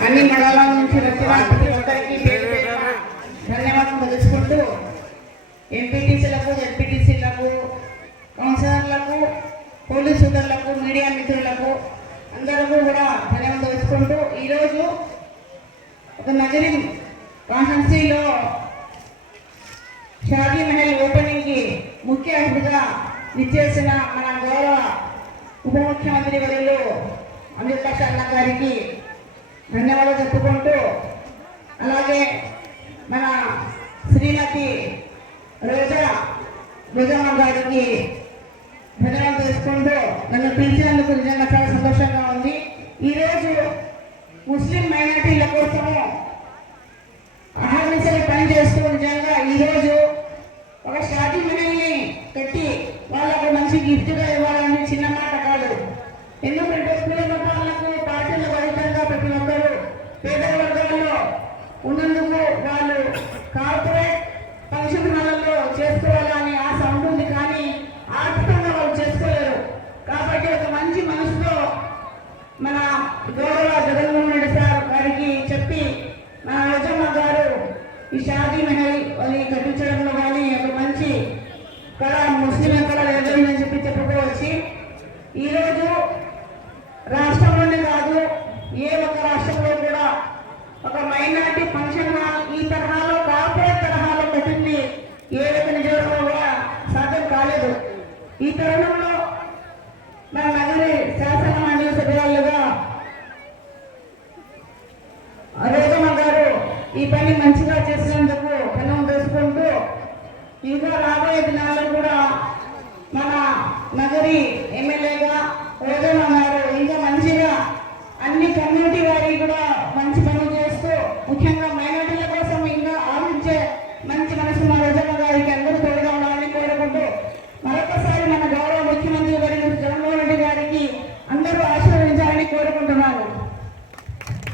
అన్ని మండలాల నుంచి వచ్చిన ప్రతి ఒక్కరికి ధన్యవాదం ధన్యవాదాలు తెలుసుకుంటూ ఎంపీటీసీలకు ఎంపీటీసీలకు కౌన్సిలర్లకు పోలీస్ సోదరులకు మీడియా మిత్రులకు అందరికీ కూడా ధన్యవాదం తెలుసుకుంటూ ఈరోజు ఒక నగరి కాన్స్టెన్సీలో షాదీ మహల్ ఓపెనింగ్కి ముఖ్య అతిథిగా విచ్చేసిన మన గౌరవ ఉప ముఖ్యమంత్రి వర్యులు అమిత్ షా గారికి ధన్యవాదాలు చెప్పుకుంటూ అలాగే మన శ్రీమతి రోజా రోజమ్మ గారికి ధన్యవాదాలు తెలుసుకుంటూ నన్ను పిలిచినందుకు నిజంగా చాలా సంతోషంగా ఉంది. ఈరోజు ముస్లిం మైనార్టీల కోసము అహర్నిశలు పని చేస్తూ నిజంగా ఈరోజు ఒక షాదీ మనల్ని కట్టి వాళ్ళకు మంచి గిఫ్ట్గా ఇవ్వాలని చిన్న మాట ఈ షాదీ మహల్ కట్టించడంలో కానీ ఒక మంచి కళ ముస్లిం కళ లేదని చెప్పి చెప్పుకోవచ్చు. ఈరోజు రాష్ట్రంలోనే కాదు ఏ ఒక్క రాష్ట్రంలో కూడా ఒక మైనార్టీ ఫంక్షన్ హాల్ ఈ తరహాలో కార్పొరేట్ తరహాలో కట్టింది ఏ ఒక్క నిజంగా కూడా సాధ్యం కాలేదు. ఈ తరుణంలో ఈ పని మంచిగా చేసినందుకు మనం వేసుకుంటూ ఇంకా రాబోయే దినాల్లో కూడా మన నగరి ఎమ్మెల్యేగా ఓదమ్మ ఇంకా మంచి